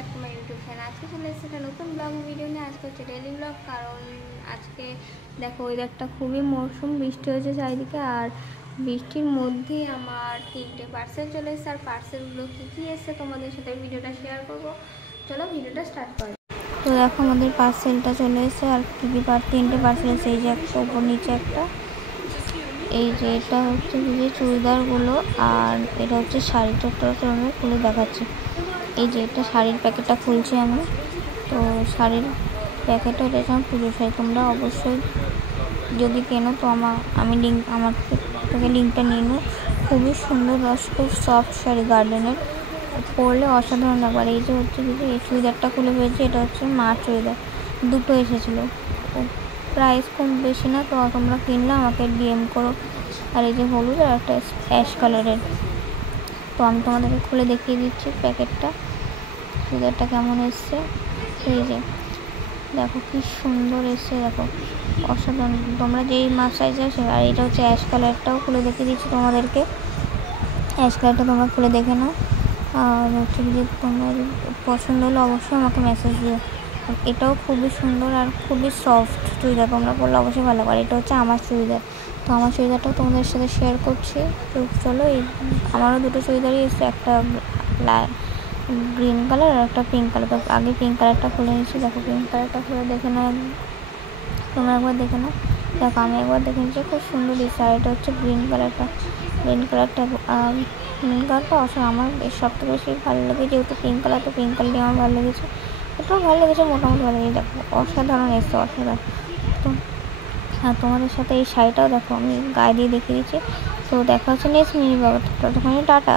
Back to my YouTube channel. আজকে চলে এসেছে একটা নতুন ব্লগ ভিডিও নিয়ে। আজকে হচ্ছে ডেলি ব্লগ, কারণ আজকে দেখো ওয়েদারটা খুবই মৌসুম, বৃষ্টি হয়েছে চারিদিকে। আর বৃষ্টির মধ্যে আমার 3টে পার্সেল চলে এসেছে। আর পার্সেলগুলো কী কী এসেছে তোমাদের সাথে ভিডিওটা শেয়ার করবো। চলো ভিডিওটা স্টার্ট করি। তো দেখো আমাদের পার্সেলটা চলে এসেছে। আর কী কী 3টে পার্সেল এসেছে, এই যে একটা উপর নিচে একটা, এই যে এটা হচ্ছে যে চুড়িদারগুলো, আর এটা হচ্ছে শাড়িটা আমি খুলে দেখাচ্ছি। এই যে এটা শাড়ির প্যাকেটটা খুলছি আমি। তো শাড়ির প্যাকেটটা এটা হচ্ছে আমার পুজো শাড়ি। তোমরা অবশ্যই যদি কেনো তো আমি আমার থেকে লিঙ্কটা নিয়ে নিও। খুবই সুন্দর, খুব সফট শাড়ি, গার্ডেনের পরলে অসাধারণ লাগবে। আর এই যে হচ্ছে এই চুড়িদারটা খুলে পেয়েছি, এটা হচ্ছে মার চুড়িদার, দুটো এসেছিলো, প্রাইস কম বেশি না। তো তোমরা কিনলে আমাকে ডিএম করো। আর এই যে হলুদ আর একটা অ্যাশ কালারের। তো আমি তোমাদেরকে খুলে দেখিয়ে দিচ্ছি প্যাকেটটা, চুড়িদারটা কেমন এসছে। এই যে দেখো কি সুন্দর এসছে, দেখো অসাধারণ। তোমরা যেই মাপ সাইজ আছে। আর এটা হচ্ছে অ্যাশ কালারটাও খুলে দেখিয়ে দিচ্ছি তোমাদেরকে। অ্যাশ কালারটা তোমরা খুলে দেখে নাও। আর হচ্ছে যে তোমার পছন্দ হলে অবশ্যই আমাকে মেসেজ দিও। এটাও খুবই সুন্দর আর খুবই সফট চুড়িদার, তোমরা বললে অবশ্যই ভালো করে। এটা হচ্ছে আমার চুড়িদার। তো আমার চুড়িদারটাও তোমাদের সাথে শেয়ার করছি। তো চলো, আমারও দুটো চুড়িদারই এসছে, একটা গ্রিন কালার আর একটা পিঙ্ক কালার। তো আগে পিঙ্ক কালারটা খুলে নিচ্ছি। দেখো পিঙ্ক কালারটা খুলে দেখে নাও, তোমরা একবার দেখে নাও। দেখো আমি একবার দেখে নিচ্ছি, খুব সুন্দর দিচ্ছে। আর এটা হচ্ছে গ্রিন কালারটা আমার সব থেকে বেশি ভালো লাগে, যেহেতু পিঙ্ক কালার, তো পিঙ্ক কালারই আমার ভালো লেগেছে। এটাও ভালো লেগেছে, মোটামুটি ভালো লেগেছে। দেখো অসাধারণ এসছে, অসাধারণ। তো হ্যাঁ, তোমাদের সাথে এই শাড়িটাও দেখো আমি গায়ে দিয়ে দেখিয়ে দিচ্ছি। তো দেখা হচ্ছে নেক্সট মিনি ব্লগে। ততক্ষণে টাটা।